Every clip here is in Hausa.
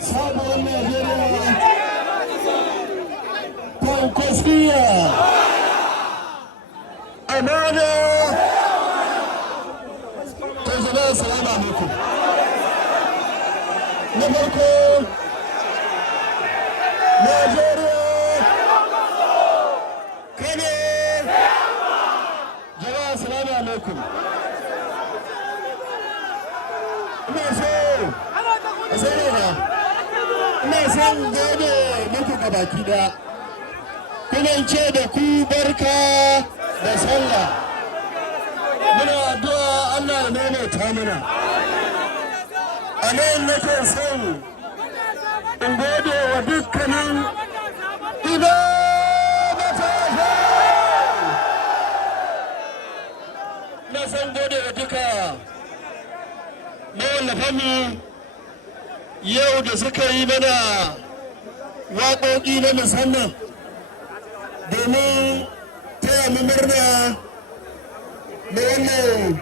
sabuwar Najeriya kwankwasiya amana ta zama salamu alaikum. Na farko Najeriya kane jama'a salamu alaikum. Ina son gode muku gabaki daya kuma ce da ku barka da sallah. Muna addu'a Allah ya maimaita mana. A nan nake son in gode wa dukkanin matasa. Na son gode wa duka mawallafanmu yau da suka yi mana waƙoƙi na musamman domin taya mu murna da wannan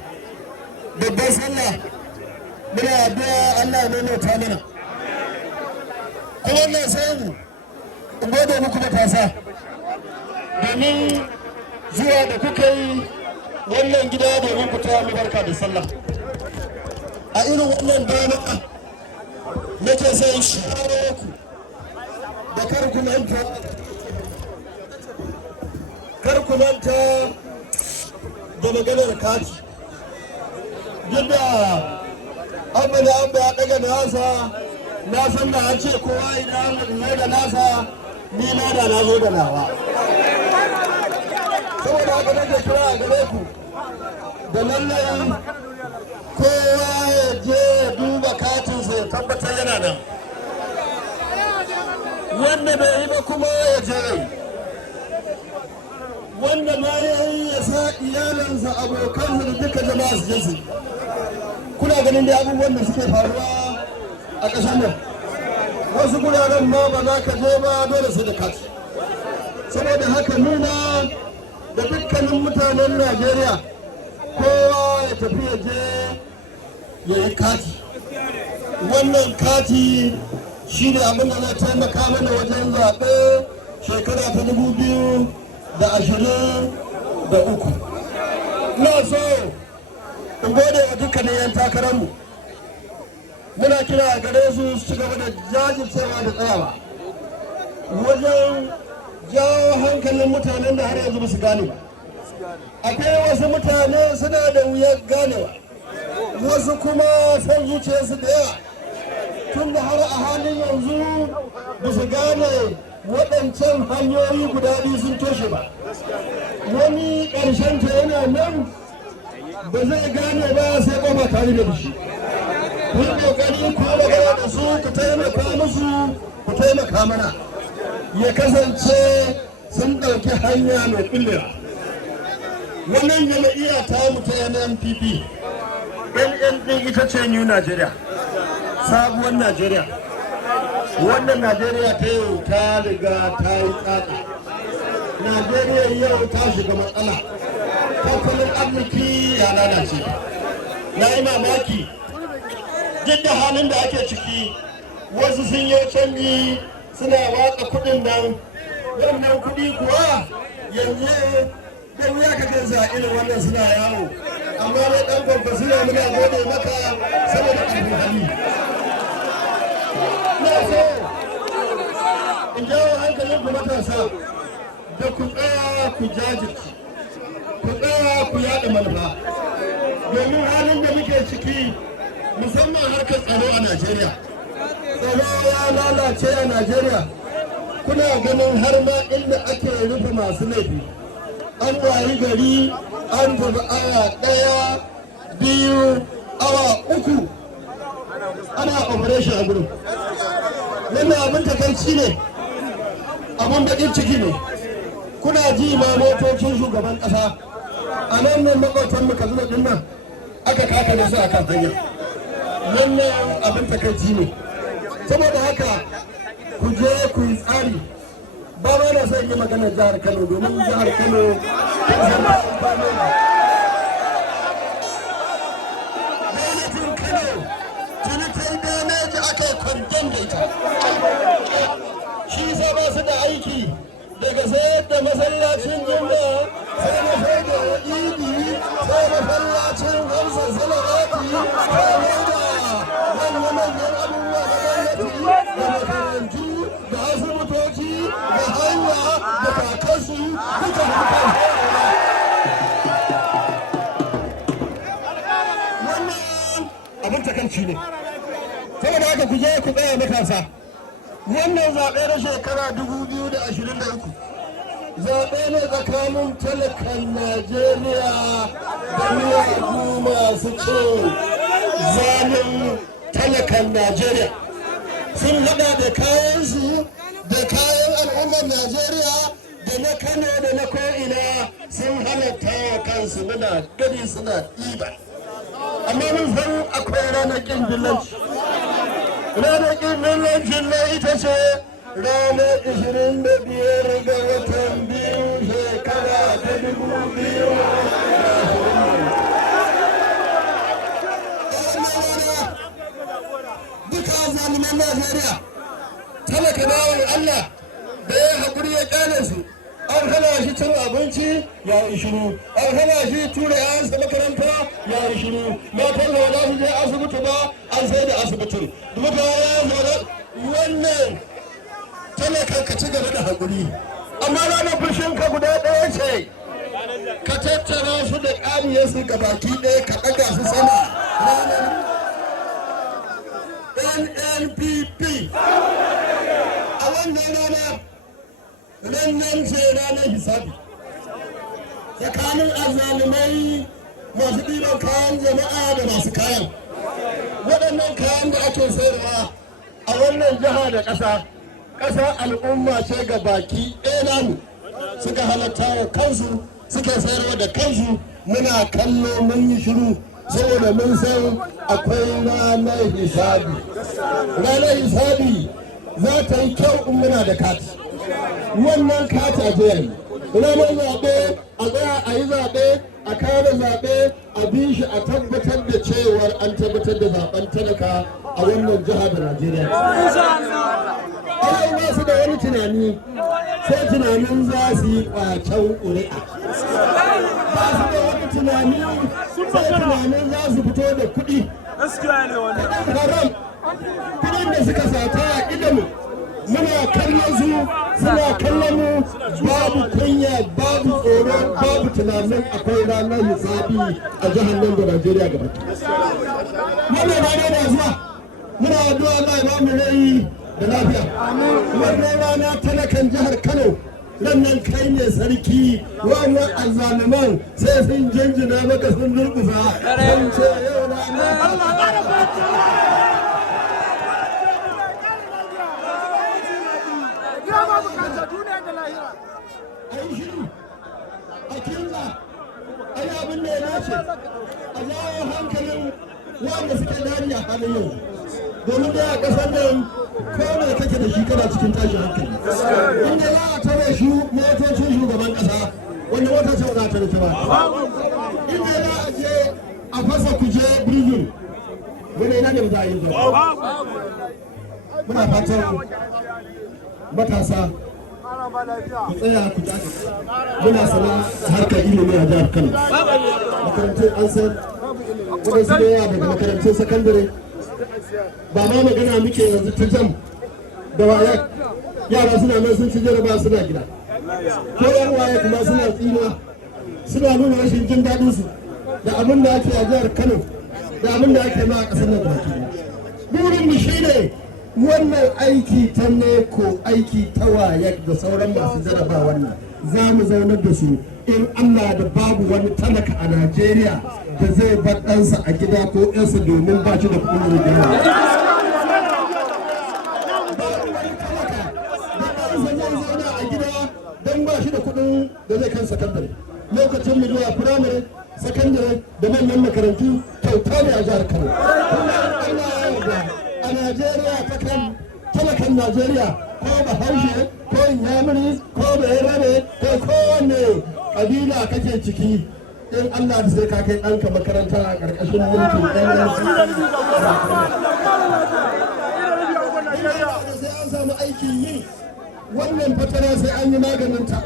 babban sallah. Muna addu'a Allah ya maimaita mana. Kuma na san in gode muku matasa domin zuwa da kuka yi wannan gida domin ku taya mu barka da sallah. A irin wannan dama nake son shawo ku da kar ku manta da maganar kati. Duk da abba ya daga nasa, na san da an ce kowa idan ya da nasa, ni ma da na zo da nawa. Saboda haka nake kira a gare ku da lallai kowa ya je duba katinsa ya tabbatar yana nan. Wanda bai yi ba kuma ya je, wanda ma ya yi ya sa iyalansa abokansa da duka jama'a su je su. Kuna ganin da abubuwan da suke faruwa a ƙasar nan, wasu guraren ma ba za ka je ba, dole sai da kati. Saboda haka nuna da dukkanin mutanen Najeriya kowa ya tafi ya je ya yi kati. Wannan kati shi ne abin da zai taimaka mana wajen zaɓe shekara ta 2023. Ina so in gode wa dukkanin 'yan takararmu. Muna kira a gare su ci gaba da jajircewa da tsayawa wajen jawo hankalin mutanen da har yanzu ba su gane ba. Akwai wasu mutane suna da wuyar ganewa, wasu kuma son zuciyarsu da yawa, tun da har a halin yanzu ba su gane waɗancan hanyoyi guda biyu sun toshe ba. Wani ƙarshen ta yana nan ba zai gane ba sai ƙofa tare da shi. Kun ƙoƙari ku magana da su, ku taimaka musu, ku taimaka mana, ya kasance sun ɗauki hanya mai ƙullewa. Wannan jama'iyya ta mu ta NNPP, NN ita ce New Nigeria, sabuwar Najeriya. Wannan Najeriya ta yau ta riga ta yi tsaka. Najeriya yau ta shiga matsala, tattalin arziki ya lalace. Na yi mamaki duk da halin da ake ciki, wasu sun yi canji suna watsa kuɗin nan. Wannan kuɗi kuwa yanzu da wuya ka gansa irin wannan suna yawo. Amma dai ɗan kwankwasila muna gode maka saboda ƙarfin hali. Na so in jawo hankalin ku matasa da ku tsaya ku jajirce, ku tsaya ku yaɗa manufa, domin halin da muke ciki musamman harkar tsaro a Najeriya. Tsaro ya lalace a Najeriya. Kuna ganin har ma inda ake rufe masu laifi, an wayi gari an tafi awa ɗaya, biyu, awa uku ana operation a gurin. Wannan abin takaici ne, abin baƙin ciki ne. Kuna ji ma motocin shugaban ƙasa a nan makwatan mu Katsina ɗin nan aka kakale su a kan hanya. Wannan abin takaici ne. Saboda haka ku je ku yi tsari. Ba ma na son yi maganar jihar Kano domin jihar Kano ta zama amfani. Gwamnatin Kano tuni ta yi dameji aka kwandon da ita. Shi sa ba su da aiki daga sayar da masallacin juma'a sai na sai da idi sai masallacin hamsa salawati sai da manyan abubuwa da gwamnati da makarantu da asibitoci da hanya da kakansu duka wannan abin takanci ne. Saboda haka ku je ku tsaya matasa. Wannan zaɓe na shekara 2023 zaɓe ne tsakanin talakan Najeriya da miyagu masu cin zalin talakan Najeriya. Sun haɗa da kayansu da kayan al'ummar Najeriya da na Kano da na ko'ina sun halatta wa kansu muna gani suna ɗiba. Amma mun san akwai ranar ƙin dillanci. Ranar ƙin dillancin na ita ce ranar 25 ga watan biyu shekara ta 2020. Duka zaliman Najeriya talaka bawan Allah da ya haƙuri ya ƙyale su. An hana shi cin abinci ya yi shiru, an hana shi tura yayansa makaranta ya yi shiru, matan da za su je asibiti ba an sai da asibitin. Duka ya zaune wannan talakan ka ci gaba da haƙuri. Amma ranar fushinka guda ɗaya ce, ka tattara su da ƙariyarsu ga baki ɗaya ka ɗaga su sama ranar NNPP. A wannan rana nan ce ranar hisabi tsakanin azzalumai masu ɗiban kayan jama'a da masu kayan. Waɗannan kayan da ake sayarwa a wannan jiha da ƙasa al'umma ce ga baki ɗaya namu suka halatta wa kansu suke sayarwa da kansu. Muna kallo mun yi shiru saboda mun san akwai ranar hisabi. Ranar hisabi za ta yi kyau in muna da kati. Wannan kata jiyar ranar zaɓe a tsaya a yi zaɓe a kare zaɓe a bi shi a tabbatar da cewar an tabbatar da zaɓen talaka a wannan jiha da Najeriya. Yau ba su da wani tunani sai tunanin za su yi ƙwacen ƙuri'a. Ba su da wani tunani sai tunanin za su fito da kuɗi. Haram kuɗin da suka sata a idanu muna kallon su suna kallon mu babu kunya babu tsoro babu tunanin akwai ranar hisabi a jihar nan da Najeriya gaba. Wannan rana na zuwa muna addu'a Allah ya ba mu rai da lafiya. Wannan rana talakan jihar Kano nan kai ne sarki wannan azzaluman sai sun jinjina maka sun durƙusa sun ce yau rana. Ai abin da ya dace a jawo hankalin wanda suke dari a halin yau domin da a ƙasar nan ko mai kake da shi kana cikin tashin hankali. Inda za a tare shi motocin shugaban ƙasa wanda wata ce za ta rufe ba. Inda za a je a fasa kuje birnin wani yana da za a yi zuwa. Muna fatan matasa ku tsaya ku dace. Muna sana harkar ilimi a jihar Kano. Makarantun an san waɗansu da yawa daga makarantun sakandare ba ma magana muke yanzu ta jam da waye yara suna nan sun ci jaraba suna gida ko yan waye kuma suna tsina suna nuna rashin jin daɗin su da abin da ake a jihar Kano da abin da ake ma a ƙasar nan baki. Burin mu shine wannan aiki ta neko aiki ta waye da sauran masu jaraba wannan za mu zaunar da su in Allah da babu wani talaka a Najeriya da zai bar ɗansa a gida ko ɗansa domin ba shi da kuɗin rigima. Don ba shi da kuɗin da zai kan sakandare lokacin mu zuwa firamare sakandare da manyan makarantu kyauta ne a jihar Kano. A Najeriya ta kan talakan Najeriya ko Bahaushe ko Inyamuri ko Bayarabe ko kowanne kabila kake ciki in Allah da sai ka kai ɗanka makaranta a ƙarƙashin mulkin ɗan an samu aikin yi wannan fatara sai an yi maganinta.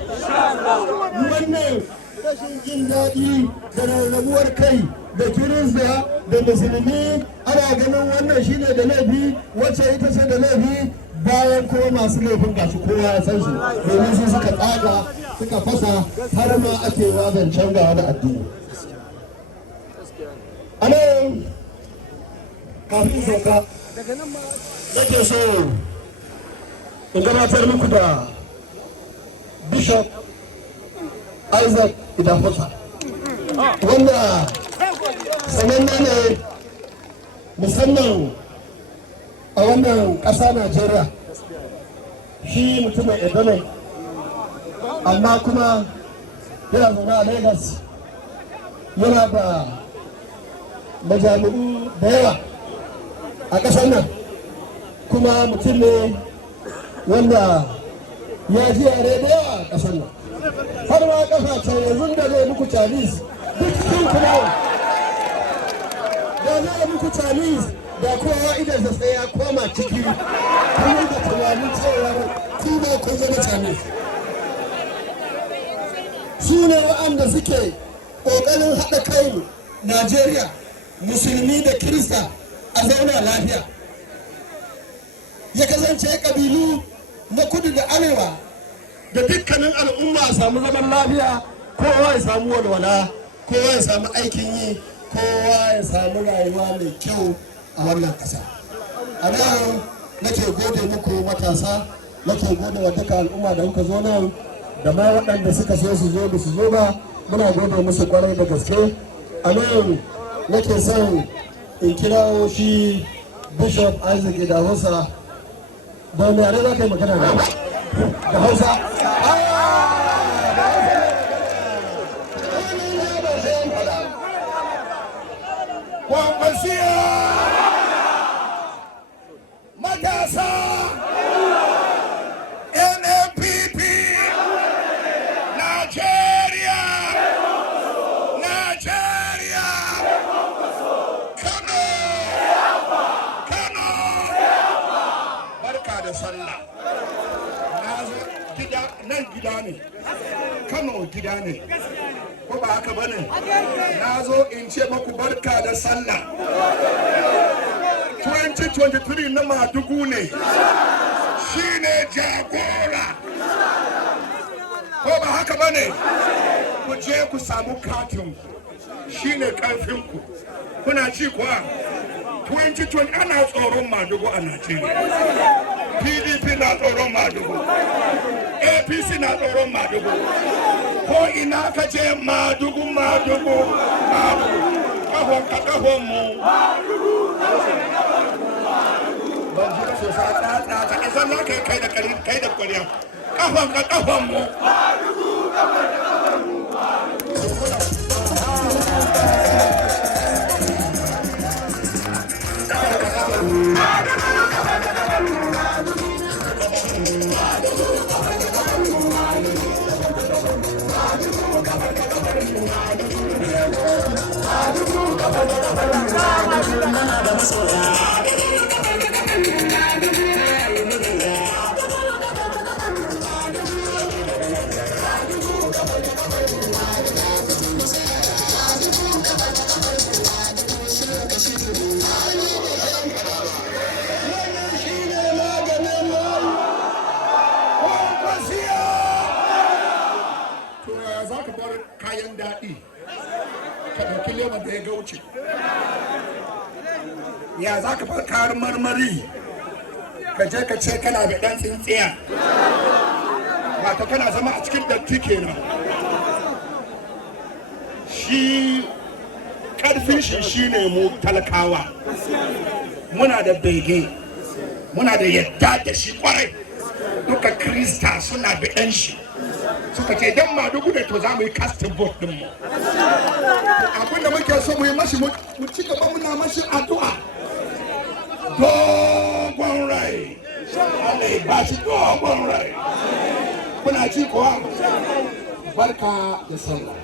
Wannan rashin jin daɗi da rarrabuwar kai da kirista da musulmi ana ganin wannan shine da laifi wacce ita ce da laifi bayan kuma masu laifin gashi kowa ya san su domin su suka tsaga suka fasa har ma ake wazancen ga wani addini. A nan kafin sauka nake so in gabatar muku da Bishop Isaac Idahosa wanda sananne ne musamman a wannan ƙasa Najeriya. Shi mutumin Edo ne amma kuma yana zaune a Lagos, yana da majami'u da yawa a ƙasar nan, kuma mutum ne wanda ya ji yare da yawa a ƙasar nan, har ma ƙasashen yanzu da zai muku Chinese duk cikin kuma da zai muku Chinese da kowa idan sa sai ya koma ciki kuma da tunanin cewa kuma kun zama Chinese. Su ne waɗanda suke ƙoƙarin haɗa kai Najeriya musulmi da Kirista a zauna lafiya. Ya kasance ƙabilu na kudu da arewa da dukkanin al'umma a samu zaman lafiya, kowa ya samu walwala, kowa ya samu aikin yi, kowa ya samu rayuwa mai kyau a wannan ƙasa. A nan nake gode muku matasa, nake gode wa duka al'umma da kuka zo nan da ma waɗanda suka so su zo da su zo ba, muna gode musu kwarai da gaske. A nan nake son in kirawo shi Bishop Isaac Idahosa don yare za ka yi magana da Hausa. Kwankwasiya matasa NNPP Nigeria Kano barka da sallah. Nan gida ne, Kano gida ne, ko ba haka bane? Na zo in ce maku barka da sallah. 2023 na Madugu ne, shi ne jagora, ko ba haka bane? Ku je ku samu katin, shi ne ƙarfinku. Kuna ci kuwa? 2020 ana tsoron Madugu a Najeriya. PDP na tsoron Madugu, APC na tsoron Madugu, ko ina ka je Madugu, kahon ka kahon mu. Ban ji ka sosai ta ƙasar za ka kai da ƙwarya, kahon ka kahon mu. Kayan daɗi ka ɗauki lemon da ya gauce, ya za ka bar kayan marmari ka je ka ce kana da ɗan tsintsiya, wato kana zama a cikin datti kenan. Shi ƙarfin shi ne mu talakawa, muna da bege, muna da yadda da shi kwarai. Duka Kirista suna da ɗan shi, suka ce dan Madugu da to za mu yi casting vote din mu. Abin da muke so mu yi mashi, mu ci gaba muna mashi addu'a. Dogon rai, Allah ya ba shi dogon rai. Kuna ji kuwa? Barka da sallah.